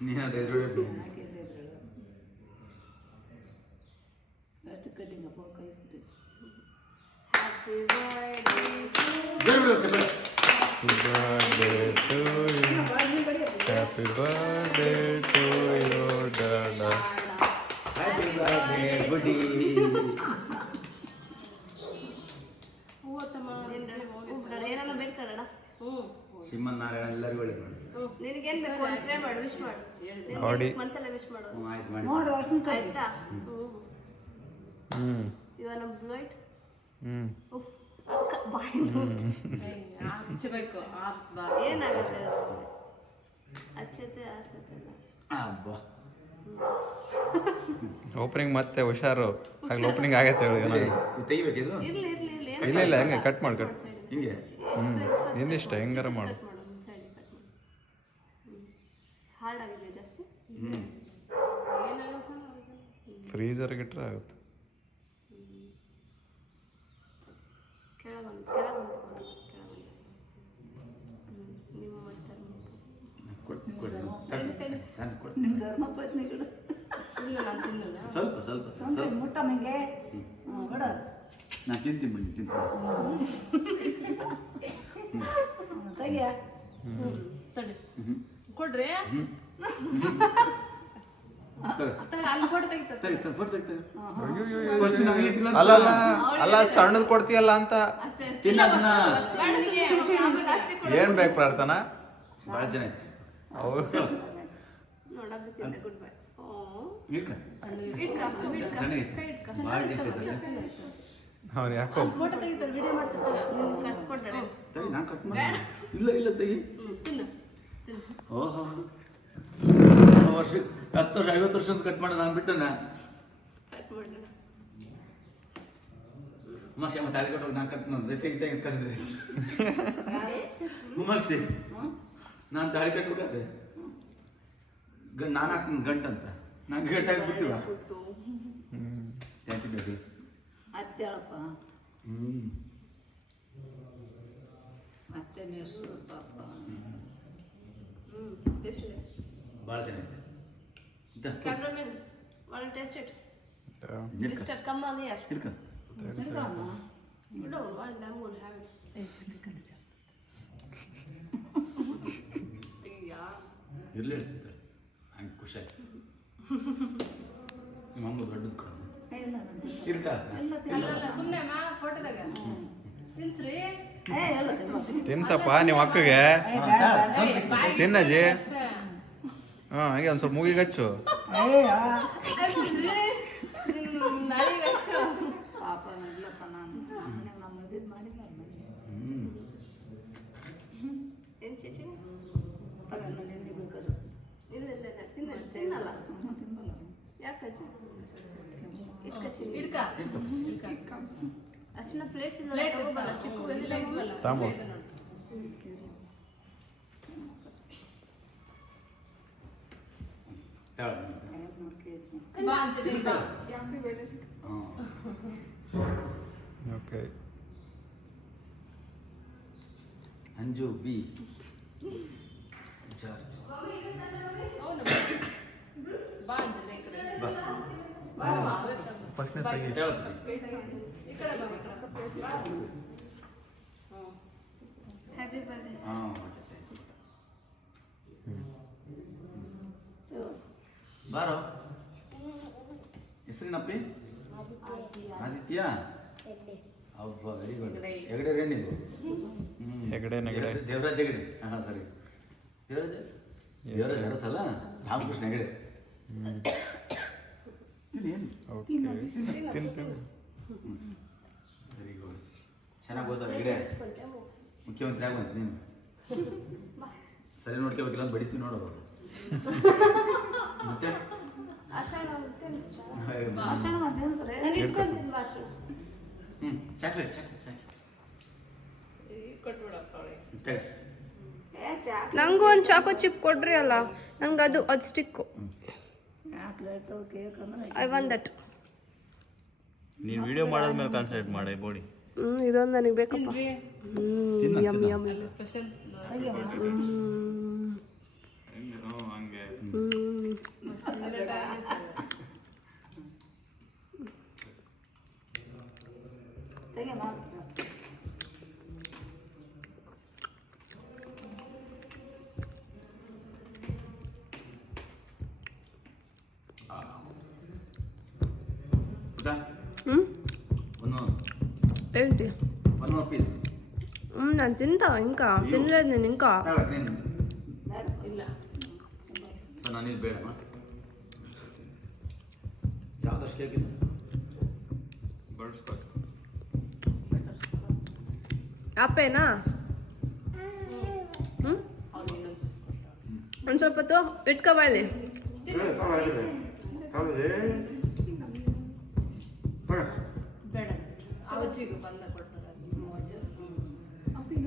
ನೀನಾದ್ರೆ ಎದುರು ಅಷ್ಟು ಕಟ್ಟಿಂಗ್ ಅಪ್ಪ ಕೈ ಸುಟ್ಟಿದ್ದು. Happy birthday to you, Dada. Happy birthday, buddy. ಏನೆಲ್ಲ ಬೇಡ್ಕೊಳ್ಳೋಣ. ಶ್ರೀಮನ್ ನಾರಾಯಣ ಎಲ್ಲರಿಗೂ ಒಳ್ಳೇದು ಮಾಡಿ. ನಿನಗೇನು ಬೇಕು ಒಂದು ಫ್ರೇ ಮಾಡು, ವಿಶ್ ಮಾಡು. ಮನಸ್ಸೆಲ್ಲ ವಿಶ್ ಮಾಡು. ಆಯ್ತು ಮಾಡಿ. ನೋಡು ವರ್ಷ ಆಯ್ತಾ? ಇವಾಗ ನಮ್ಮ ಬ್ಲೈಟ್ ಉಫ್ ಅಕ್ಕ ಬಾಯಿದು ಹಚ್ಚಬೇಕು ಆರಿಸ್ಬಾ ಏನಾಗುತ್ತೆ ಹಚ್ಚತೆ ಆರ್ಸತ್ತಲ್ಲ. ಅಬ್ಬಾ ಓಪನಿಂಗ್ ಮತ್ತೆ ಹುಷಾರು ಆಗ್ಲಿ ಓಪನಿಂಗ್ ಆಗತ್ತೆ ಹೇಳಿ ತೆಗಿಬೇಕಿದು ಇರ್ಲಿ ಇರ್ಲಿ ಇರ್ಲಿ ಇಲ್ಲ ಇಲ್ಲ ಹೆಂಗೆ ಕಟ್ ಮಾಡಿ ಕಟ್ ಹಿಂಗೆ ನಿನ್ನಿಷ್ಟ ಹೆಂಗಾರ ಮಾಡು ಹಾರ್ಡ್ ಆಗಿದೆ ಜಾಸ್ತಿ ಫ್ರೀಜರ್ಗೆ ಇಟ್ಟರೆ ಆಗುತ್ತೆ ಕೆಳಗೊಂದು ನಿಮ್ಮ ನಿಮ್ಮ ಧರ್ಮಪತ್ನಿಗಳು ಇಲ್ಲ ನಾನು ತಿನ್ನಲ್ಲ ಸ್ವಲ್ಪ ಸ್ವಲ್ಪ ಸಂತೆ ಮುಟ್ಟ ಮಂಗೆ ಬಿಡ ನಾನು ತಿಂತೀನಿ ಬಿಡಿ ತೆಗಿಯ ತಡಿ ಕೊಡ್ರಿ ಅಲ್ಲಿ ಫೋಟೋ ಅಲ್ಲ ಅಲ್ಲ ಅಲ್ಲ ಸಣ್ಣದು ಕೊಡ್ತೀಯಲ್ಲ ಅಂತ ಏನ್ ಬೇಕು ಪ್ರಾರ್ಥನಾ ಭಾಳ ಜನ ಐತಿ ನೋಡಾಗುತ್ತಿದ್ದೆ ಗುಡ್ ಬೈ ಓ ಭಾಳ ಟೇಸ್ಟ್ ಐತೆ ಅವ್ರು ಯಾಕೋ ಫೋಟೋ ತೆಗಿತಾರೆ ವಿಡಿಯೋ ಮಾಡ್ತಾರೆ ಕೊಡ್ರೆ ತೆಗಿ ನಾನು ಕಟ್ ಮಾಡಿ ಇಲ್ಲ ಇಲ್ಲ ತೆಗಿ ತಿನ್ನು ಓಹೋ ವರ್ಷ 10 ವರ್ಷ 50 ವರ್ಷ ಕಟ್ ಮಾಡೋದು ನಾನು ಬಿಟ್ಟನ ಕಟ್ ಮಾಡೋಣ ಉಮಾಕ್ಷಿ ಮತ್ತೆ ತಾಳಿ ಕೊಟ್ಟೋಗಿ ನಾನು ಕಟ್ ಮಾಡಿದೆ ತೆಗಿ ಕಸಿದೆ ಉಮಾಕ್ಷಿ ನಾನು ತಾಳಿ ಕಟ್ಬೇಕಾದ್ರೆ ನಾನು ಹಾಕ್ತೀನಿ ಗಂಟಂತ ನಾನು ಗಂಟಾಗಿ ಬಿಟ್ಟಿವ ಥ್ಯಾಂಕ್ ಯು ಬೇಬಿ ಅತ್ತೆ ಹೇಳಪ್ಪ ಅತ್ತೆ ನೀರು ಪಾಪ ಎಷ್ಟಿದೆ ಭಾಳ ಚೆನ್ನಾಗಿದೆ cameraman want to taste it Mr. come on here ಹಿಡ್ಕ no one I'm going to have it ಇರಲಿ ಹೇಳ್ತಿದ್ದೆ ಹಂಗೆ ಖುಷಿ ಆಯ್ತು ನಿಮ್ಮ ಅಮ್ಮ ದೊಡ್ಡದು ಕೊಡ ಇರ್ತ ಅಲ್ಲ ಸುಮ್ಮನೆ ಮಾ ಫೋಟೋದಾಗ ತಿನ್ಸ್ರಿ ತಿನ್ಸಪ್ಪ ನಿಮ್ಮ ಅಕ್ಕಗೆ ತಿನ್ನಜ್ಜಿ ಹಾಂ ಹಾಗೆ ಒಂದು ಸ್ವಲ್ಪ ಮೂಗಿಗೆ ಹಚ್ಚು ಪಾಪ ಇಲ್ಲಪ್ಪ ನಾನು ನಮ್ಮ ಇದು ಮಾಡಿಲ್ಲ ಏನು ಚೇಚಿ ತಗೊಂಡು ನೆನ್ನೆ ಬೇಕಾದ್ರೆ ಇಲ್ಲ ತಿನ್ನಲ್ಲ ತಿನ್ನಲ್ಲ ಯಾಕೆ ಅಜ್ಜಿ ಇಟ್ಕಚ್ಚಿ ಇಡ್ಕ ಅಷ್ಟನ್ನ ಪ್ಲೇಟ್ಸ್ ಇಲ್ಲ ತಗೋಬಲ್ಲ ಚಿಕ್ಕ ತಾಂಬ ಬಾ ಅಂಜಲಿ ಬಾ ಓಕೆ ಅಂಜು ಬಿ ಜಾರ್ಜ್ ಅವನು ಬಾ ಅಂಜಲಿ ಈ ಕಡೆ ಬಾ ಫಸ್ಟ್ನೇ ತೆಗಿ ಈ ಕಡೆ ಬಾ ಹ್ಯಾಪಿ ಬರ್ಡೇ ಹಾಂ ಬಾರೋ ಹೆಸರಿನಪ್ಪಿ ಆದಿತ್ಯ ಅಬ್ಬ ವೆರಿ ಗುಡ್ ಹೆಗಡೆ ರೇ ನೀವು ಹೆಗಡೆ ನೆಗಡೆ ದೇವರಾಜ್ ಹೆಗಡೆ ಹಾಂ ಸರಿ ದೇವರಾಜ್ ಅರಸಲ್ಲ ರಾಮಕೃಷ್ಣ ಹೆಗಡೆ ಏನು ಓಕೆ ತಿಂತೀನಿ ವೆರಿ ಗುಡ್ ಚೆನ್ನಾಗಿ ಓದ್ತಾವ ಹೆಗಡೆ ಮುಖ್ಯಮಂತ್ರಿ ಆಗುವಂತ ನೀನು ಸರಿ ನೋಡ್ಕೋಬೇಕಿಲ್ಲ ಅಂತ ಬಡಿತೀವಿ ನೋಡೋದು ಮತ್ತೆ ಆಷಾಢ ಭಾಷಣ ಮಾಡ್ತೀನಿ ಸರಿ ನಾನು ಇಟ್ಕೊಂತೀನಿ ಭಾಷಣ ಚಾಕ್ಲೇಟ್ ಕೊಟ್ಬಿಡಪ್ಪ ಅವಳಿಗೆ ನಂಗೂ ಒಂದು ಚಾಕೋ ಚಿಪ್ ಕೊಡ್ರಿ ಅಲ್ಲ ನಂಗೆ ಅದು ಸ್ಟಿಕ್ಕು ಚಾಕ್ಲೇಟು ಕೇಕ್ ಅಂದ್ರೆ ಐ ವಾಂಟ್ ದಟ್ ನೀನು ವಿಡಿಯೋ ಮಾಡೋದ್ಮೇಲೆ ಕಾನ್ಸಂಟ್ರೇಟ್ ಮಾಡಿ ಬೋಡಿ ಇದೊಂದು ನನಗೆ ಬೇಕಪ್ಪ. ತಿನ್ರಿ ಯಮ್ ಯಮ್. ಅಲ್ಲಿ ಸ್ಪೆಷಲ್ ತೆಗೆ ಮಾಡು. ಪುಟ್ಟ ಹ್ಞೂ ಒಂದು ಹೇಳ್ತಿ. ಒನ್ ಮೋರ್ ಪೀಸ್ ನಾನು ತಿಂತಾವ ಇಂಕ ತಿನ್లేదు నేను ఇంకా. ನೀನು ಇಲ್ಲ. ಸೊ ನನಗೆ ಬೇಡಮ್ಮ. ಯಾವ್ದಷ್ಟು ಕೇಕ್ ಇದೆ? ಆಪೇನಾ? ಹ್ಞೂ ಒಂದು ಸ್ವಲ್ಪ ಹೊತ್ತು ಇಟ್ಕೊ ಬಾಯ್ಲಿ. ಬೇಡ ಅವಜ್ಜಿಗೂ ಬಂದ ಕೊಟ್ಟರು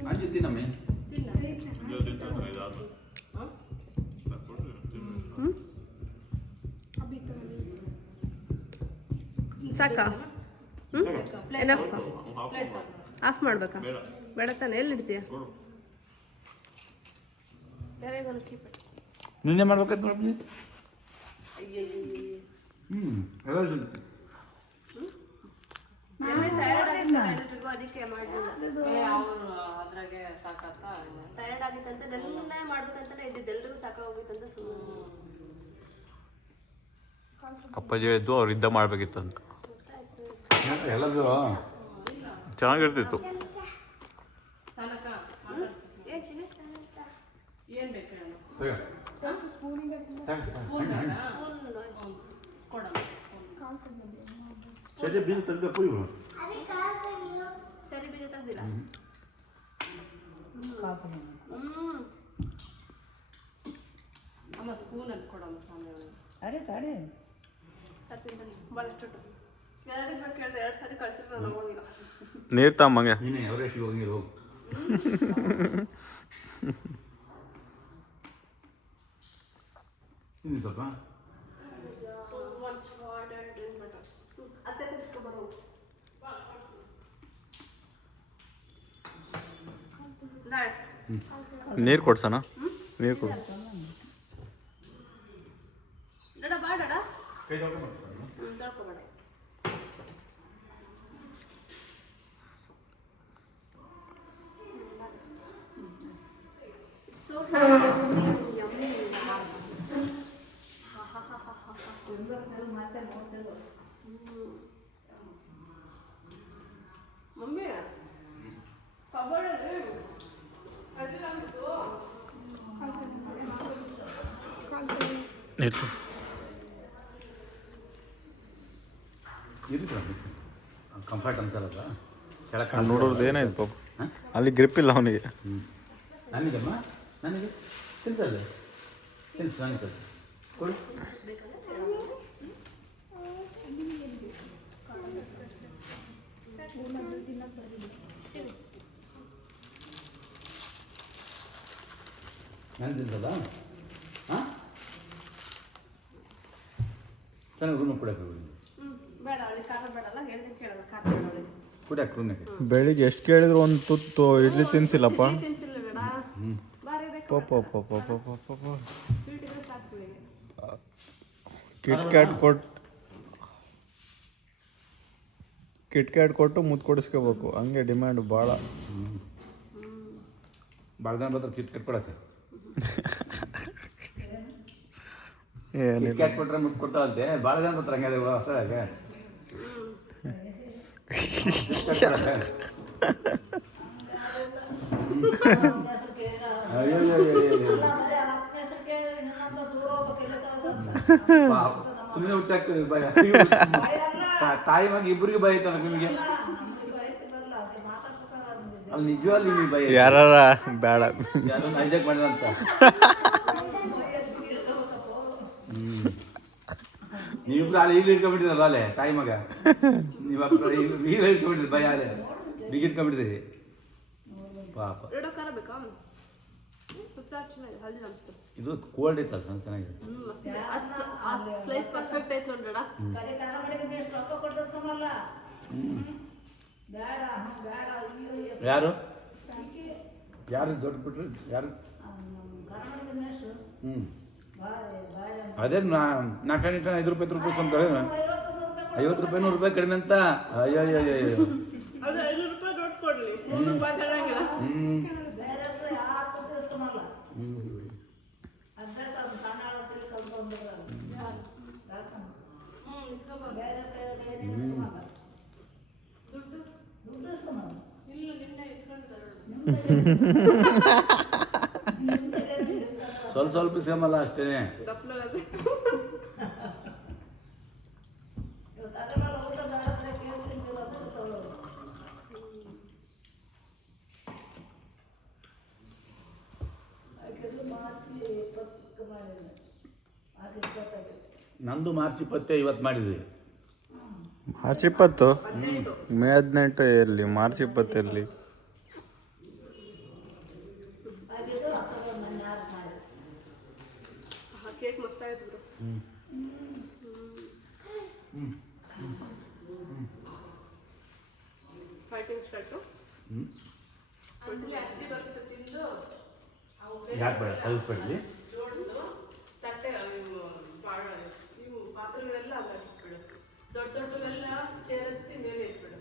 ಅಂಜು ತಿನ್ನಮ್ಮೆ. ಹ್ಞೂ ಸಾಕಾ? ಹ್ಞೂ ಎನಫ್ ಆಫ್ ಮಾಡ್ಬೇಕಾ? ಬೇಡ ತಾನೆ. ಎಲ್ಲಿ ಇಡ್ತೀಯ? ಯಾರಿಗೊಂದು ಕೀಪ್ ಇಟ್. ನಿನ್ನೆ ಮಾಡ್ಬೇಕಂತ ನೋಡಿ. ಟೈರ್ಡ್ ಆಗಿತ್ತು ಎಲ್ರಿಗೂ, ಅದಕ್ಕೆ ಮಾಡಲಿಲ್ಲ. ಅವರು ಅದ್ರಾಗೆ ಸಾಕತ್ತ ಟೈರ್ಡ್ ಆಗಿತ್ತಂತ ನೆಲ್ಲೇ ಮಾಡ್ಬೇಕಂತಾನೆ ಇದ್ದಿದ್ದು, ಎಲ್ರಿಗೂ ಸಾಕಾಗೋಗಿತ್ತಂತ ಸುಮ್ಮನೆ. ಅಪ್ಪಾಜಿ ಹೇಳಿದ್ದು ಅವ್ರು ಯುದ್ಧ ಮಾಡ್ಬೇಕಿತ್ತು ಅಂತ. ಎಲ್ಲರೂ ಚೆನ್ನಾಗಿರ್ತಿತ್ತು. ಸನಕ ಏನು ಚಿನ್ನ ಏನ್ ಬೇಕು ಹೇಳು ಸ್ಪೂನ್ ಕೊಡಮ್ಮ ಸರಿ ಬೀಜ ತೆಗೆದ ಕುಯ್ಯು. ಸರಿ ಬೀಜ ತೆಗ್ದಿಲ್ಲ. ಅಮ್ಮ ಸ್ಪೂನ್ ಅಲ್ಲಿ ಕೊಡಮ್ಮ ಸ್ವಾಮಿ ತಡೆ ತಡೆ. ತರ್ತೀನಿ ಭಾಳಷ್ಟು ಯಾರಿಗೆ ಬೇಕು ಕೇಳಿದೆ 2 ಸಾರಿ ಕಳ್ಸಿದ್ರು ನಾನು ಹೋಗಿಲ್ಲ. ನೀರು ತಮ್ಮಂಗೆ. ನೀನೇ ಅವರೇಶಿಗೆ ಹೋಗಿ ಹೋಗು. ಇನ್ನು ಸ್ವಲ್ಪ ಅತ್ತೆ ತಿರ್ಸ್ಕೊಬರೋ. ನೀರು ಕೊಡ್ಸೋಣ. ನೀರು ಕೊಡು. ಡಡ ಬಾ ಡಡ. ಕೈ ತೊಳ್ಕೊಂಡ್ಬರ್ತೀನಿ. ತೊಳ್ಕೊಬೇಡ. So tasty, yummy. ಮಮ್ಮಿ ಕಬಾಡಲ್ಲಿ ನೀರು ಕಂಫರ್ಟ್ ಅನ್ಸಲ್ಲ ಕೆಳಗೆ ನೋಡೋದು ಏನಾಯ್ತು ಪಾಪ, ಅಲ್ಲಿ ಗ್ರಿಪ್ ಇಲ್ಲ ಅವನಿಗೆ. ನನಗಮ್ಮ ನನಗೆ ತಿನ್ಸಲ್ಲ ತಿನ್ಸು ನನಗೆ ಕೊಡು. ನಾನು ತಿನ್ಸಲ್ಲ. ಹಾಂ ಸಣ್ಣ ರೂಮ್ ಕೊಡಕ್ಕೆ ಬೇಡ ಅವಳಿಗೆ ಖಾರ ಬೇಡಲ್ಲ, ಹೇಳಿದ್ರೆ ಕೇಳಲ್ಲ. ಖಾರ ಬೇಡ ಅವಳಿಗೆ. ಕೊಡಕ್ಕೆ ರೂಮ್ನಾಗೆ. ಬೆಳಿಗ್ಗೆ ಎಷ್ಟು ಕೇಳಿದ್ರು ಒಂದು ತುತ್ತು ಇಡ್ಲಿ ತಿನ್ಸಿಲ್ಲಪ್ಪ. ತಿನ್ಸಿಲ್ಲ ಬೇಡ. ಬಾರಿ ಬೇಕು. ಪಾಪ ಪಾಪ ಪಾಪ ಪಾಪ. ಸ್ವೀಟ್ ಇದ್ರೆ ಸಾಕು ಇವಳಿಗೆ. ಕಿಟ್ ಕ್ಯಾಟ್ ಕೊಟ್ಟು ಮುದ್ದು ಕೊಡಿಸ್ಕೋಬೇಕು, ಹಂಗೆ ಡಿಮ್ಯಾಂಡ್ ಭಾಳ. ಭಾಳ ಜನ ಬರ್ತಾರೆ ಕಿಟ್ ಕ್ಯಾಟ್ ಕೊಡಕ್ಕೆ. ಕಿಟ್ ಕ್ಯಾಟ್ ಕೊಟ್ಟರೆ ಮುದ್ದು ಕೊಡ್ತಾವಂತೆ. ಭಾಳ ಜನ ಬರ್ತಾರೆ ಹಂಗೆ ಹೊಸದಾಗೆ. ಸುಮ್ಮನೆ ಹುಟ್ಟಾಗ್ತದೆ ಭಯ. ತಾಯಿ ಮಗ ಇಬ್ಬರಿಗೆ ಭಯ ಐತಲ್ಲ ನಿಮಗೆ. ಅಲ್ಲಿ ನಿಜವಾಗ್ಲೂ ನಿಮಗೆ ಭಯ. ಯಾರ ಬೇಡ ಯಾರೋ ಹೈಜಾಕ್ ಮಾಡಿದ ಅಂತ. ನೀವಿಬ್ರು ಅಲ್ಲಿ ಈಗ ಇಟ್ಕೊಂಡ್ಬಿಟ್ಟಿರಲ್ಲ ಅಲ್ಲೇ ತಾಯಿ ಮಗ. ನೀವು ಈಗ ಇಟ್ಕೊಂಡ್ಬಿಟ್ಟಿರಿ ಭಯ ಅಲ್ಲೇ ಬೀಗ ಇಟ್ಕೊಂಡ್ಬಿಟ್ಟಿದ್ದೀರಿ ಪಾಪ. ಎರಡು ಖಾರ ಬೇಕಾ? ಸುತ್ತಾರು ಚೆನ್ನಾಗಿದೆ. ಹಲ್ದಿರಾಮ್ಸ್ದು ಇದು ಕೋಲ್ಡ್ ಐತಲ್ಲ ಸಣ್ಣ ಚೆನ್ನಾಗಿದೆ. ಮಸ್ತಿದೆ. ಅಷ್ಟು ಸ್ಲೈಸ್ ಪರ್ಫೆಕ್ಟ್ ಐತೆ ನೋಡ್ಬೇಡ. ಯಾರು ಯಾರು ದೊಡ್ಡ ಬಿಟ್ರು ಯಾರು? ಹ್ಞೂ ಅದೇ ನಾಲ್ಕು 5 ರೂಪಾಯಿ ಅಂತ ಹೇಳಿ 50 ರೂಪಾಯಿ 100 ರೂಪಾಯಿ ಕಡಿಮೆ ಅಂತ. ಅಯ್ಯೋ ಅಯ್ಯೋ ಅಯ್ಯೋ. ಅದು 5 ರೂಪಾಯಿ ನೋಟ್ ಕೊಡ್ಲಿ, 3 ರೂಪಾಯಿ ತಗೊಳಂಗಿಲ್ಲ. ಇಲ್ಲ, ನಿನ್ನೆ ಇಸ್ಕೊಂಡಿದ್ದಾರೆ. ಸ್ವಲ್ಪ ಇಸ್ಕೊಂಬಲ್ಲ ಅಷ್ಟೇ. ದಪ್ಪಲಾಗತ್ತೆ. ನಂದು ಮಾರ್ಚ್ 20 ಇವತ್ತು ಮಾಡಿದ್ವಿ. ಮಾರ್ಚ್ 20? ಮೇ 18 ಇರಲಿ, ಮಾರ್ಚ್ 20 ಇರಲಿ. ಕೇಕ್ ಮಸ್ತ್ ಆಗಿತ್ತು. Fighting start. ಅಜ್ಜಿ ಬರುತ್ತೆ ತಿಂದು ಯಾಕೆ ಬೇಡ ಕಲಿಸ್ಬೇಡ್ಲಿ. ಜೋಡಿಸು ತಟ್ಟೆ ಇವು ಪಾತ್ರೆಗಳೆಲ್ಲ ಅಲ್ಲ ಇಟ್ಬಿಡು. ದೊಡ್ಡವೆಲ್ಲ ಚೇರೆತ್ತಿ ಮೇಲೆ ಇಟ್ಬಿಡು.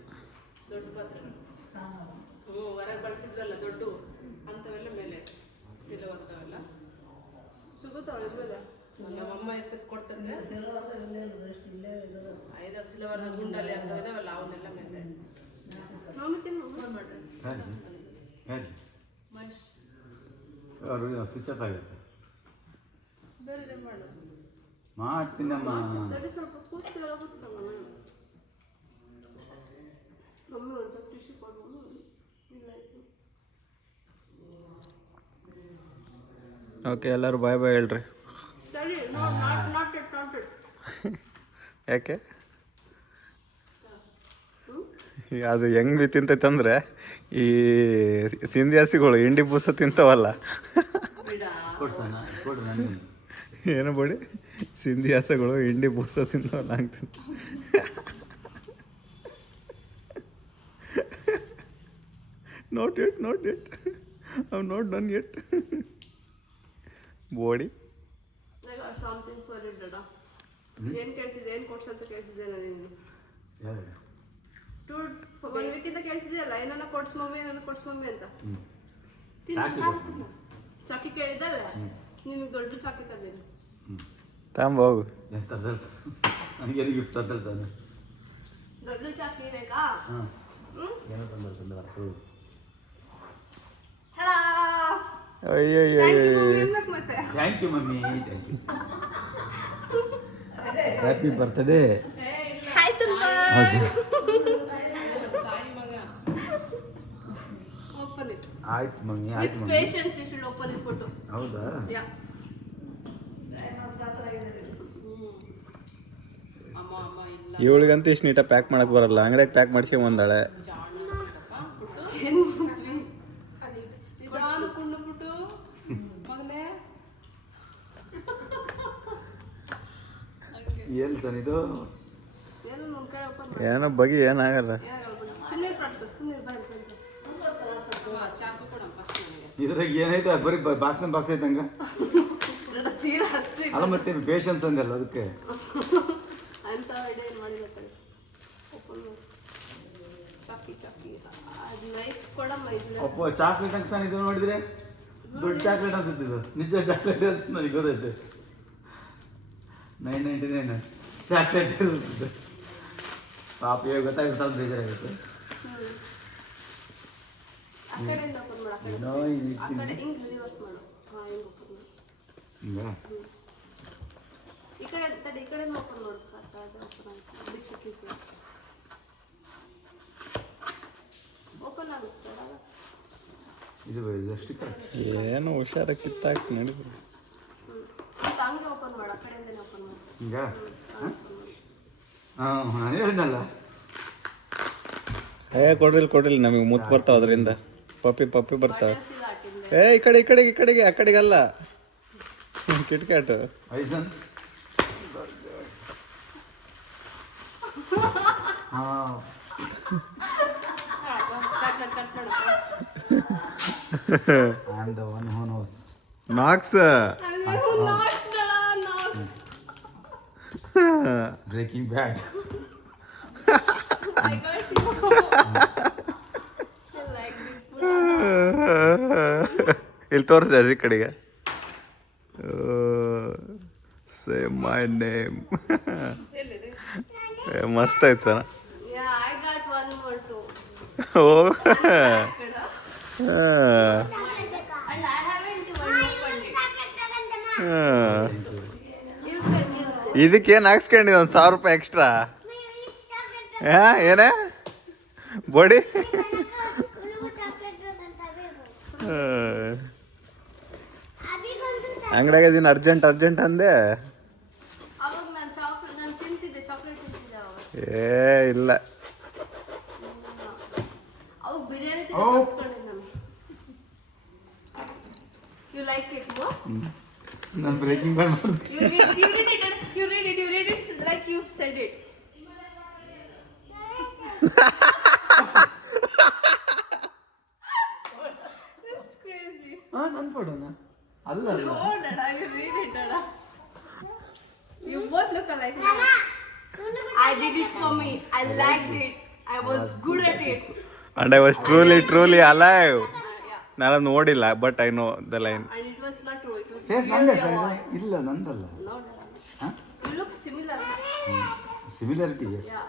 ದೊಡ್ಡ ಪಾತ್ರೆಗಳು ಹೊರಗೆ ಬಳಸಿದ್ವಲ್ಲ ದೊಡ್ಡ ಅಂಥವೆಲ್ಲ ಮೇಲೆ ಸಿಲುವಂಥವೆಲ್ಲ ಸಿಗುತ್ತಾವ. ಇದ್ಮೇಲೆ ನಮ್ಮಮ್ಮ ಇರ್ತದೆ ಕೊಡ್ತಂದ್ರೆ 5 ಸಿಲವರ್ದ ಗುಂಡಲ್ಲಿ ಅಂಥವಿದಾವಲ್ಲ ಅವನ್ನೆಲ್ಲ ಮೇಲೆ ನಾವು ತಿನ್ನು ಫೋನ್ ಮಾಡ್ರಿ. ಮನುಷ್ಯ ಅವರು ಸ್ವಿಚ್ ಆಫ್ ಆಗುತ್ತೆ. ಬೇರೆ ಮಾಡು ಮಾಡ್ತೀನಮ್ಮ. ತಡಿ, ಸ್ವಲ್ಪ ಕೂಸ್ಕೊಳ್ಳೋ ಕೂತ್ಕೊಳ್ಳೋಣ. ಮಮ್ಮಿ ಒಂದು ಸ್ವಲ್ಪ ಟಿಶ್ಯೂ ಕೊಡ್ಬೋದು. ಇಲ್ಲ ಆಯ್ತು. ಓಕೆ, ಎಲ್ಲರೂ ಬಾಯ್ ಬಾಯ್ ಹೇಳ್ರಿ. ತಡಿ, ನಾಟ್ ಇಟ್. ಯಾಕೆ? ಅದು ಹೆಂಗೆ ತಿಂತೈತಂದ್ರೆ ಈ ಸಿಂಧಿಯಾಸಿಗಳು ಇಂಡಿ ಬೂಸ ತಿಂತಾವಲ್ಲ. ಕೊಡ್ಸಣ ಕೊಡು ನನಗೆ. ಏನು ಬಡಿ ಸಿಂಧಿಯಾಸಗಳು ಇಂಡಿ ಬೂಸ ತಿಂತಾವಲ್ಲ ಹಂಗೆ ತಿಂತ. Not it of not done it body. Something for it ಡಡ. ಏನು ಕೇಳ್ತಿದ್ದೆ, ಏನು ಕೊಡ್ಸು ಅಂತ ಕೇಳ್ತಿದ್ದೆ ನಾನು. ಟು 1 ವೀಕಿಂದ ಕೇಳ್ತಿದ್ಯಲ್ಲ, ಏನನ್ನ ಕೊಡ್ಸು ಮಮ್ಮಿ ಅಂತ. ಚಾಕಿ ಕೇಳಿದ್ದಲ್ಲ, ನಿನಗೆ ದೊಡ್ಡ ಚಾಕಿ ತಂದೇನು. ಹೋಗು. ನನಗೆ ಗಿಫ್ಟ್ ತಂದ್ರೆ ಸರ್. ದೊಡ್ಡ ಚಾಕಿ ಬೇಕಾ? ಏನೋ ತಂದ್ರೆ ಮತ್ತೆ thank you mummy, thank you. Happy birthday. Hi Sultan. Open it. ಆಯ್ತು ಮಮ್ಮಿ, ವಿತ್ ಆಯ್ತು mummy. Patience you should open it photo. ಹೌದಾ? ಯಾ. ಅಮ್ಮ ಇಲ್ಲ. ಇವಳಿಗಂತೂ ಇಷ್ಟು ನೀಟಾಗಿ ಪ್ಯಾಕ್ ಮಾಡಕ್ಕೆ ಬರಲ್ಲ. ಅಂಗಡಿಗೆ ಪ್ಯಾಕ್ ಮಾಡಿಸಿ ಒಂದಾಳೆ. ಎಲ್ಲಿ ಸರ್ ಇದು? ಏನೋ ಬಗೆ ಏನಾಗಲ್ಲ. ಇದ್ರಾಗ ಏನೈತೆ ಬರೀ ಬಾಕ್ಸ್ ಐತಂಗ. ಅಲ್ಲ ಮತ್ತೆ ಪೇಷನ್ಸ್ ಅಂದಲ್ಲ ಅದಕ್ಕೆ. ಅಪ್ಪ ಚಾಕ್ಲೇಟ್ ಅನ್ಸಾನ ಇದು ನೋಡಿದ್ರೆ ದೊಡ್ಡ ಚಾಕ್ಲೇಟ್ ಅನ್ಸುತ್ತಿದ್ದು. ನಿಜ ಚಾಕ್ಲೇಟ್ ಅನ್ಸುತ್ತೆ ನನಗೆ ಗೊತ್ತೈತೆ. 999 ಚಾಕ್ಲೇಟ್ ಇರುತ್ತೆ. ಪಾಪ ಇವಾಗ ಗೊತ್ತಾಗುತ್ತೆ, ಸ್ವಲ್ಪ ಬೇಜಾರಾಗುತ್ತೆ. ಏನೋ ಇದು ಎಷ್ಟು ಏನು ಹುಷಾರ ಕಿತ್ತಾಕಿ ನಡೀತು. ಹಿಂಗ ನಾನು ಹೇಳಿದ್ನಲ್ಲ. ಕೊಡ್ರಿಲ್ಲ ನಮಗೆ ಮುತ್ತು ಬರ್ತಾವ ಅದರಿಂದ. ಪಪ್ಪಿ ಬರ್ತಾವೆ. ಈ ಕಡೆಗೆ ಆ ಕಡೆಗಲ್ಲ. ಕಿಟ್ಕ್ಯಾಟ್ ಐಸನ್. ಹಾಂ ಸ್ಟಾರ್ಟ್ ಮಾಡಪ್ಪ. I am the one who knows. Knocks Breaking Bad. ಇಲ್ಲಿ ತೋರಿಸ ಈ ಕಡೆಗೆ. Say my name. ಮಸ್ತ್ ಆಯ್ತು sir. Yeah, I got one more too. Oh And I haven't even opened it. You can use this. ಇದಕ್ಕೇನು ಹಾಕ್ಸ್ಕೊಂಡಿದ್ದು ಒಂದು 1000 ರೂಪಾಯಿ ಎಕ್ಸ್ಟ್ರಾ? ಏನೇ ಬೋಡಿ? ಅಂಗಡಿಯಾಗದೀನಿ ಅರ್ಜೆಂಟ್ ಅಂದೆ. ಅವಾಗ ನಾನು ತಿಂತಿದ್ದೆ, ಚಾಕ್ಲೇಟ್ ತಿಂತಿದ್ದೆ ಅವಾಗ. ಏ ಇಲ್ಲ, ಅವಾಗ ಬಿರಿಯಾನಿ ತಿನ್ನಿಸ್ಕೊಂಡಿದ್ದೆ ನಾನು. You like it, no? ನಾನು ಬ್ರೇಕಿಂಗ್ ಬ್ಯಾಡ್ ಮಾಡ್ತೀನಿ. You read it. It's like you said it. That's crazy. ನನ್ನ ಫೋಟೋನ ಅಲ್ಲ ಅಲ್ಲ. Oh, Dada, you read it, Dada. You both look alike. I did it for me. I liked it. I was good at it. And I was truly alive. ನಾನು ನೋಡಿಲ್ಲ, but I know the line. And it was not true. It was face really ನಂದೇ a sir. boy. ಇಲ್ಲ ನಂದಲ್ಲ. No, Dada. ಹಾಂ You look similar. Similarity yes. Yeah.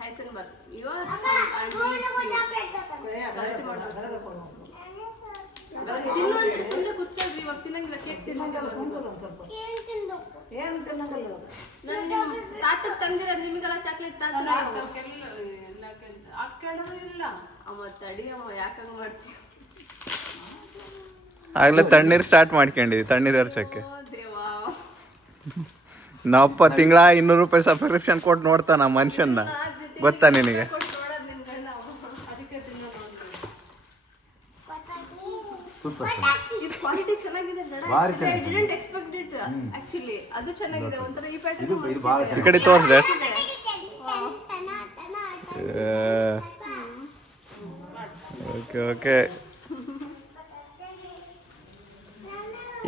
Heisenberg. You are and he is ತಿನ್ನು ಅಂದ್ರೆ ಸುಮ್ಮನೆ ಕೂತ್ಕೊಳ್ರಿ. ಇವಾಗ ತಿನ್ನಂಗಿಲ್ಲ, cake ತಿನ್ನಂಗಿಲ್ಲ. ನಾನು ನಿಮ್ಮ ತಾತಕ್ಕೆ ತಂದಿರೋದು ನಿಮಗೆಲ್ಲ ಚಾಕ್ಲೇಟ್ ತಂದ್ರೆ ಹಾಕ್ಕೊಳ್ಳೋದು ಇಲ್ಲ. ಅಮ್ಮ ತಡಿ ಅಮ್ಮ, ಯಾಕಂಗ್ ಮಾಡ್ತೀವಿ? ಆಗ್ಲೇ ತಣ್ಣೀರು ಸ್ಟಾರ್ಟ್ ಮಾಡ್ಕೊಂಡಿದ್ವಿ, ತಣ್ಣೀರು ಹರ್ಸಕ್ಕೆ. ಓ ದೇವಾ. ನಾವಪ್ಪ ತಿಂಗಳ 200 ರೂಪಾಯಿ ಸಬ್ಸ್ಕ್ರಿಪ್ಷನ್ ಕೊಟ್ಟು ನೋಡ್ತಾನ ಮನುಷ್ಯನ್ನ, ಗೊತ್ತಾ ನಿನಗೆ? ನೋಡೋದು ನಿನ್ ಗಂಡ ಅದಕ್ಕೆ ತಿನ್ನೋದು ಅಂತ. Super sir. ಇದು ಕ್ವಾಲಿಟಿ ಚೆನ್ನಾಗಿದೆ. ಭಾರಿ ಐ ಚೆನ್ನಾಗಿದೆ. Didn't expect it actually. ಅದು ಚೆನ್ನಾಗಿದೆ, ಒಂಥರ ಈ ಇದು ಪ್ಯಾಟರ್ನ್ ಭಾಳ ಈ ಚೆನ್ನಾಗಿದೆ. ಕಡೆ ತೋರಿಸ್ದೆ. ಓಕೆ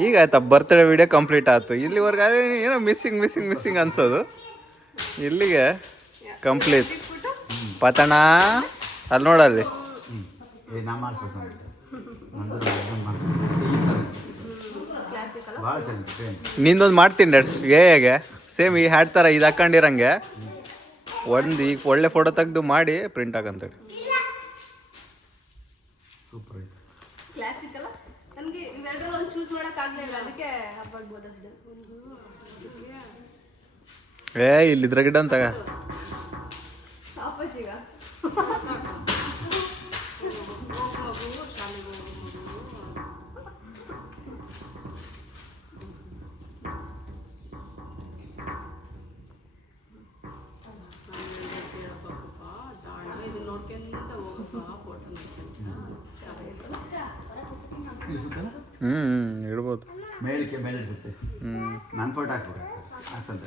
ಈಗ ಆಯ್ತಾ ಬರ್ತ್ಡೇ ವಿಡಿಯೋ ಕಂಪ್ಲೀಟ್ ಆಯ್ತು. ಇಲ್ಲಿವರೆಗೆ ಏನೋ ಮಿಸ್ಸಿಂಗ್ ಅನ್ಸೋದು. ಇಲ್ಲಿಗೆ ಕಂಪ್ಲೀಟ್. ಪತಣ ಅಲ್ಲಿ ನೋಡಲ್ಲಿ. ನಾ ಮಾಡ್ಸ್ಬೇಕು ಸರ್. ಕ್ಲಾಸಿಕಲ್. ಭಾಳ ಚೆನ್ನಾಗಿದೆ. ನಿಂದೊಂದು ಮಾಡ್ತೀನಿ ಡ್ಯಾಡ್ಸ್. ಹೇಗೆ ಸೇಮ್ ಈ ಹ್ಯಾಡ್ ಥರ ಇದು ಹಾಕೊಂಡಿರಂಗೆ ಒಂದು ಈಗ ಒಳ್ಳೆ ಫೋಟೋ ತೆಗೆದು ಮಾಡಿ ಪ್ರಿಂಟ್ ಹಾಕಂತೇಳಿ. ಸೂಪರ್ ಐತೆ. ಕ್ಲಾಸಿಕಲ್. ನನಗೆ ಇವೆರಡರಲ್ಲಿ ಒಂದು ಚೂಸ್ ಮಾಡಕ್ ಆಗ್ಲಿಲ್ಲ, ಅದಕ್ಕೆ ಹಬ್ಬಕ್ಕೆ ಬೋದದ್ದು. ಇಲ್ಲಿದ್ರ ಗಿಡ ಅಂತ ಅಪ್ಪಾಜಿಗ ಇದು ನೋಡ್ಕೊಂತ ಹೋಗಪ್ಪ, ಫೋಟೋ ಇಡ್ಬೋದು. ಮೇಲಿಕ್ಕೆ ಮೇಲೆ ಇಡ್ಸುತ್ತೆ. ನನ್ನ ಫೋಟೋ ಹಾಕ್ಬೇಕು ಹಾಕ್ಸಂತ.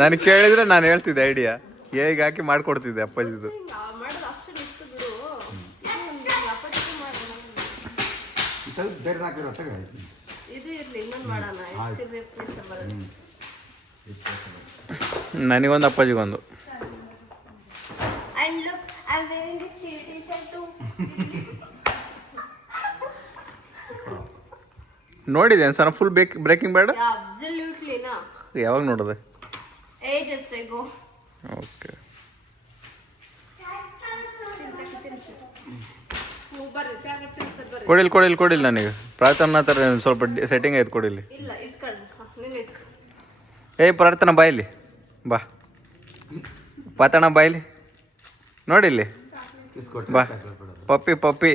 ನನಗೆ ಕೇಳಿದ್ರೆ ನಾನು ಹೇಳ್ತಿದ್ದೆ ಐಡಿಯಾ, ಹೇಗೆ ಹಾಕಿ ಮಾಡ್ಕೊಡ್ತಿದ್ದೆ ಅಪ್ಪಾಜಿದು. ಮಾಡೋದು ಆಪ್ಷನ್ ಇತ್ತು ಬಿಡು. ಅಪ್ಪಾಜಿಗೆ ಮಾಡೋಣ. ಬೇರೆ ಹಾಕಿರೋ ಹೊಟ್ಟೆಗೆ ಆಯ್ತು. ಇದು ಇರ್ಲಿ, ಇನ್ನೊಂದು ಮಾಡೋಣ. ಇಟ್ಸ್ ಇರ್ರಿಪ್ಲೇಸಬಲ್. ನನಗೊಂದು ಅಪ್ಪಾಜಿಗೊಂದು. And look, I'm wearing this t-shirt too. ನೋಡಿದೆ ಸರ್ ಫುಲ್ ಬ್ರೇಕಿಂಗ್ ಬ್ಯಾಡ್? Yeah, absolutely na. ಯಾವಾಗ ನೋಡಿದೆ? Ages ago. ಓಕೆ. ಬರ್ರಿ ಚಾಕ್ಲೇಟ್ ತಿನ್ನಿಸ್ತಾರೆ ಬರ್ರಿ. ಕೊಡಿಲ್ಲ ನನಗೆ. ಪ್ರಾರ್ಥನಾ ಥರ ಸ್ವಲ್ಪ ಸೆಟ್ಟಿಂಗ್ ಆಯ್ತು, ಕೊಡಿಲಿ. ಇಲ್ಲ ಇಟ್ಕೊಂಡು ನೀನು ಇಟ್ಕೊ. ಪ್ರಾರ್ಥನಾ ಬಾಯಿಲಿ ಬಾ. ಪಾತಣ ಬಾಯಿಲಿ ನೋಡಿಲ್ಲಿ ಬಾ. ಪಪ್ಪಿ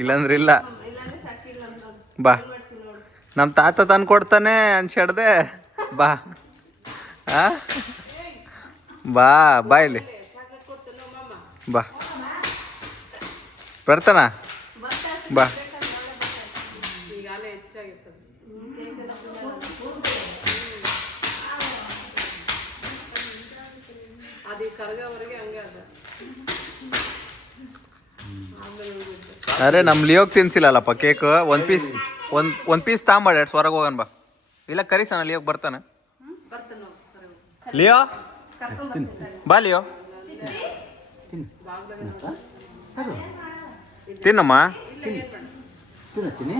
ಇಲ್ಲಾಂದ್ರೆ ಇಲ್ಲ. ಇಲ್ಲಾಂದ್ರೆ ಚಕ್ಕಿ ಇಲ್ಲ ಅಂದ್ರೆ ಬಾ. ಮಾಡ್ತೀನಿ ನೋಡು. ನಮ್ಮ ತಾತ ತಂದು ಕೊಡ್ತಾನೆ ಅನ್ಸ್ಯಾಡ್ದೆ. ಬಾ ಬಾ ಇಲ್ಲಿ ಬಾ. ಪ್ರಾರ್ಥನಾ ಬಾ. ಈಗಾಗಲೇ ಹೆಚ್ಚಾಗಿರ್ತದೆ. ಅದು ಕರಗವರೆಗೆ ಹಂಗೆ ಅದ. ಅರೆ ನಮ್ಮ ಲಿಯೋಗ್ ತಿನ್ಸಿಲ್ಲಲ್ಲಪ್ಪ ಕೇಕ್ ಒಂದು ಪೀಸ್ ತಾಂಬ ಡ್ಯಾಡ್ಸ್ ಹೊರಗೆ ಹೋಗೋಣ ಬಾ ಇಲ್ಲ ಕರಿಸಣ ಲಿಯೋಗ್ ಬರ್ತಾನೆ ಲಿಯೋ ಬಾ ಲಿಯೋ ತಿನ್ನಮ್ಮ ತಿನ್ನ ಚಿನ್ನಿ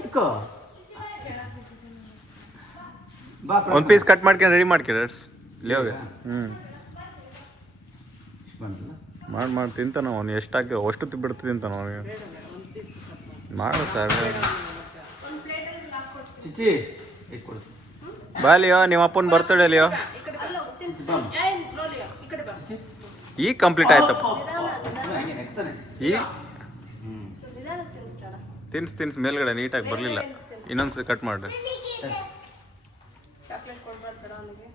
ಇಟ್ಕೋ ಬಾ ಒಂದು ಪೀಸ್ ಕಟ್ ಮಾಡ್ಕೊಂಡು ರೆಡಿ ಮಾಡ್ಕೊ ಡ್ಯಾಡ್ಸ್ ಲಿಯೋಗೆ ಮಾಡಿ ತಿಂತಾನ ಅವನು ಎಷ್ಟು ಹಾಕಿ ಅಷ್ಟು ಬಿಡ್ತು ತಿಂತಾನ ಅವನಿಗೆ ಮಾಡು ಸರ್ ಚಿಚ್ಚಿ ಇಟ್ಕೊಡು ಬಾ ಲಿಯೋ ನಿಮ್ಮ ಅಪ್ಪನ ಬರ್ತಡೇ ಲಿಯೋ ಈಗ ಕಂಪ್ಲೀಟ್ ಆಯ್ತಪ್ಪ ಹಂಗೆ ನೆಕ್ತಾನೆ ಈ ತಿನ್ಸ್ ಮೇಲ್ಗಡೆ ನೀಟಾಗಿ ಬರಲಿಲ್ಲ ಇನ್ನೊಂದ್ಸತಿ ಕಟ್ ಮಾಡ್ರಿ ಚಾಕ್ಲೇಟ್ ಕೊಡ್ಬಾರ್ದು ಅವನಿಗೆ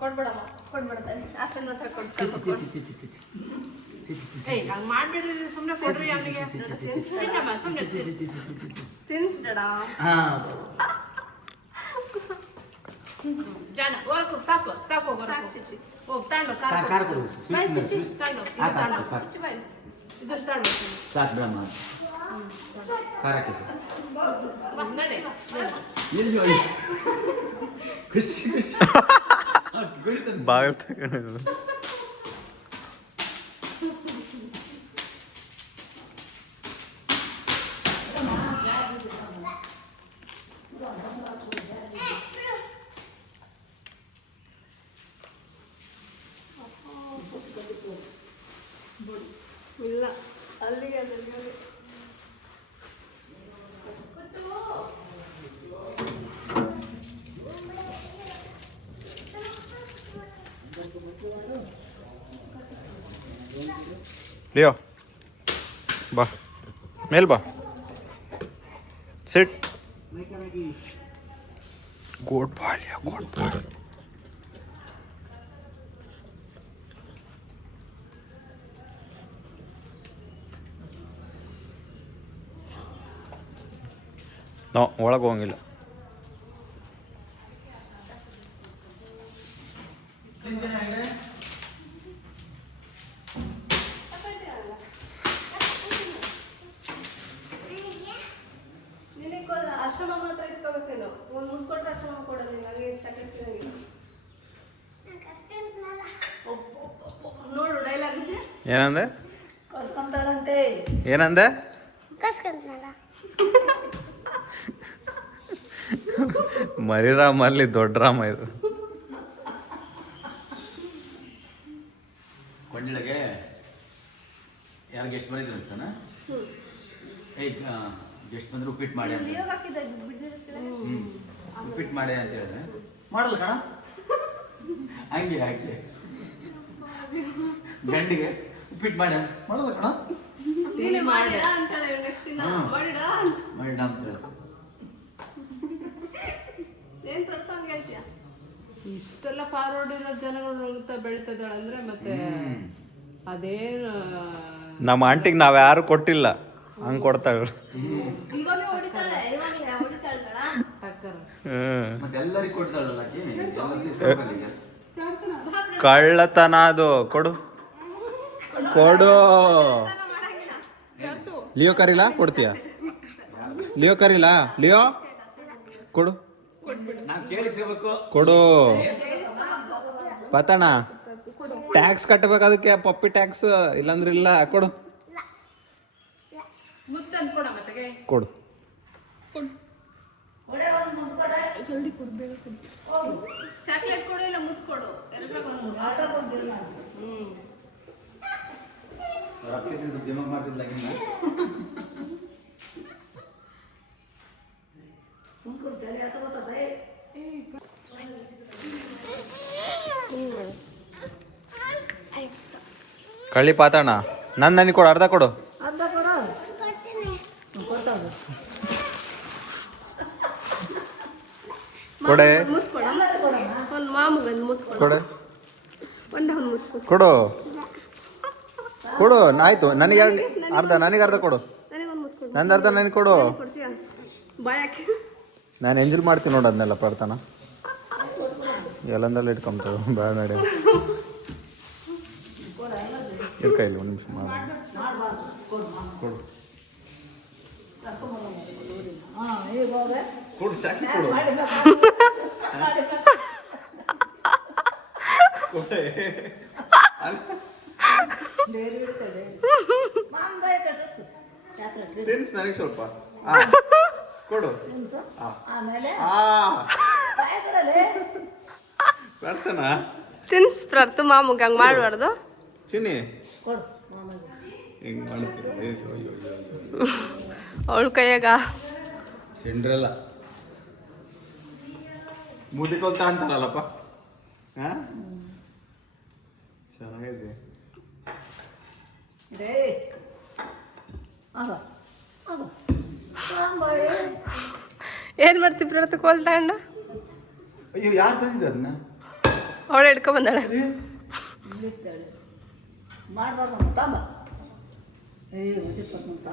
ಕೊಡ್ಬೇಡಮ್ಮ ಕೊಡ್ಬೇಡ್ತಾನೆ ಅಷ್ಟೊಂದು ಮಾತ್ರ ಕೊಡ್ತಾರೆ ಏಯ್ ಹಂಗೆ ಮಾಡ್ಬಿಡ್ರಿ ಸುಮ್ಮನೆ ಕೊಡ್ರಿ ಅವನಿಗೆ ತಿನ್ನಮ್ಮ ಸುಮ್ಮನೆ ತಿನ್ಸ್ಬೇಡ ಜಾಣ ಹೋಗು ಸಾಕು ಸಾಕು ಸಾಕು ಚಿಚ್ಚಿ ಹೋಗಿ ತಾಂಡು ಖಾರ ಕೊಡು ಬಾಯ್ ಚಿಚ್ಚಿ ತಾಂಡು ಹಾಕು, ತಾಂಡು ಹಾಕು. ಚಿಚ್ಚಿ ಬಾಯ್ ಇದ್ರ ತಾಂಡು ಸಾಕು ಬಿಡಮ್ಮ ಖಾರಕ್ಕೆ ನಡೆ ಎಲ್ಲಿ ಖುಷಿ ಖುಷಿ ಬಾಗಿಲು ತಗೊಂಡು ಇಲ್ಲ ಅಲ್ಲಿಗೆ ಅಲ್ಲಿಗೆ ಲಿಯೋ ಬಾ ಮೇಲ್ ಬಾ ಸಿಟ್ ಗುಡ್ ಬಾಯ್ ಲಿಯೋ ಗುಡ್ ಬಾಯ್ ನೋ ಒಳಗೆ ಹೋಗಂಗಿಲ್ಲ ನಿನಗೆ ಆಶ್ರಮ ಹತ್ರ ಇಸ್ಕೋಬೇಕೇನೋ ಒಂದು ಮುದ್ದು ಕೊಟ್ಟರೆ ಆಶ್ರಮ ಕೊಡೋದು ನಿನಗೆ ಚಾಕ್ಲೇಟ್ ಸಿಗಂಗಿಲ್ಲ ನೋಡು ಡೈಲಾಗ್ ಇದೆ ಏನಂದೆ ಕಸ್ಕೊಂತಾಳಂತೆ ಏನಂದೆ ಮರಿರಾಮ ಅಲ್ಲಿ ದೊಡ್ಡ ರಾಮ ಇದು ಕೊಂಡಿಳಗೆ ಯಾರಿಗೆ ಎಷ್ಟು ಬಂದಿದ್ರು ಅನ್ಸನ ಏಯ್ ಎಷ್ಟು ಬಂದ್ರೆ ಉಪ್ಪಿಟ್ಟು ಮಾಡಿ ಅಂತ ಲಿಯೋಗ್ ಹಾಕಿದ್ದೆ ಬಿಡ್ದಿರ್ತಿಲ್ಲ ಉಪ್ಪಿಟ್ಟು ಮಾಡಿ ಅಂತ ಹೇಳಿದ್ರೆ ಮಾಡಲ್ಲ ಕಣ ಹಂಗೆ ಹಾಕಿ ಗಂಡಿಗೆ ಉಪ್ಪಿಟ್ಟು ಮಾಡಿ ಮಾಡಲ್ಲ ಕಣ ನೀನು ಮಾಡಿಡ ಅಂತಲ್ಲ ನೆಕ್ಸ್ಟ್ ದಿನ ಮಾಡಿಡ ಮಾಡಿಡ ಅಂತ ಹೇಳಿ ಏನ್ ಪ್ರಶ್ನೆ ಹಂಗೆ ಹೇಳ್ತೀಯ ಇಷ್ಟೆಲ್ಲ ಫಾರ್ವರ್ಡ್ ಇರೋ ಜನಗಳು ಹೋಗ್ತಾ ಬೆಳಿತಿದ್ದಾಳೆ ಅಂದ್ರೆ ಮತ್ತೆ ಅದೇನು ನಮ್ಮ ಆಂಟಿಗೆ ನಾವು ಯಾರು ಕೊಟ್ಟಿಲ್ಲ ಹಂಗೆ ಕೊಡ್ತಾಳೆ ಇವಾಗ ಹೊಡಿತಾಳೆ ಇವಾಗ ಹೊಡಿತಾಳೆ ಕಣ ಟಕ್ಕರ್ ಮತ್ತೆ ಎಲ್ಲರಿಗೂ ಕೊಡ್ತಾಳಲ್ಲ ಆಕಿ, ಎಲ್ಲರಿಗೂ ಸೇರ್ಕೊಳ್ಳಿ. ಕಳ್ಳತನ ಅದು ಕೊಡು ಕೊಡು ಲಿಯೋ ಕರಿಲಾ ಕೊಡ್ತೀಯ ಲಿಯೋ ಕರಿಲಾ ಲಿಯೋ ಕೊಡು ನಾವ್ ಕೇಳಿಸ್ಕೋಬೇಕು. ಕೊಡು ಪತಣ ಟ್ಯಾಕ್ಸ್ ಕಟ್ಟಬೇಕು ಅದಕ್ಕೆ ಪಪ್ಪಿ ಟ್ಯಾಕ್ಸ್ ಇಲ್ಲಾಂದ್ರೆ ಇಲ್ಲ ಕೊಡು ಮುತ್ತನ್ ಕೊಡ ಮತ್ತೆ ಕೊಡು ಚಾಕ್ಲೇಟ್ ಕೊಡು ಇಲ್ಲ ಮುತ್ತು ಕೊಡು ರೊಕ್ಕ ತಿಂದು ಜಮಾ ಮಾಡ್ತಿದ್ಲ ಹಿಂಗ. ಕಳ್ಳಿ ಪಾತಣ್ಣ ನನಗೆ ಕೊಡು ಅರ್ಧ ಕೊಡು ಕೊಡೆ ಮುತ್ತು ಕೊಡ ಒಂದು ಮಾಮೂಲಿ ಮುತ್ತು ಕೊಡು ಕೊಡೆ ಒಂದು ಮುತ್ತು ಕೊಡು ಕೊಡು ಕೊಡು ಆಯ್ತು ನನಗೆ ಅರ್ಧ ನನಗೆ ಅರ್ಧ ಕೊಡು ನನಗೆ ಒಂದು ಮುತ್ತು ಕೊಡು ನಂದು ಅರ್ಧ ನನಗೆ ಕೊಡು ಕೊಡ್ತೀಯ ಬಾಯ್ ಹಾಕಿ ನಾನು ಎಂಜಾಯ್ ಮಾಡ್ತೀನಿ ನೋಡು ಅದನ್ನೆಲ್ಲ ಪಡ್ತಾನ ಎಲ್ಲಂದಲ್ಲ ಇಟ್ಕೊಂತಾವ ಬೇಡ ನಡೆ ಇರ್ಕ ಇಲ್ಲಿ ಒಂದು ನಿಮಿಷ ಮಾಡಿ ಕೊಡು ಕೊಡು ಚಾಕಿ ಕೊಡು ತಿನ್ಸ್ ನನಗೆ ಸ್ವಲ್ಪ ಕೊಡು ಆಮೇಲೆ ಪ್ರಾರ್ಥನ ತಿನ್ಸ್ ಪ್ರತು ಮಾಮುಗೆ ಹಂಗೆ ಮಾಡಬಾರ್ದು. ಚಿನ್ನಿ ಕೊಡು ಹಿಂಗೆ ಮಾಡ್ತೀರ ಅವಳ ಕೈಯಾಗ ಸಿಂಡ್ರಲ್ಲ ಮುದಿ ಕೊಲ್ತಾ ಅಂತಾರಲ್ಲಪ್ಪ ಹಾಂ ಚೆನ್ನಾಗಿದೆ ರೇ ಆಗ ಆಗ ಏನು ಮಾಡ್ತೀವಿ ಪ್ರತು ಕೋಲ್ ತಗೊಂಡು ಅಯ್ಯೋ ಯಾರು ತಂದಿದ್ದ ಅದನ್ನ ಅವಳು ಹಿಡ್ಕೊಂಬಂದಾಳೆ. ಮಾಡಬಾರ್ದು ತಾಂಬ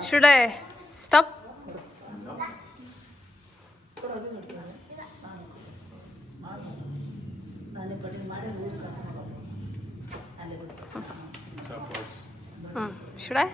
ಶುಡ್ ಐ ಸ್ಟಾಪ್? ನಾನೇ ಪಟ್ಟಿ ಮಾಡಿ ಅಲ್ಲಿ ಶುಡ್ ಐ?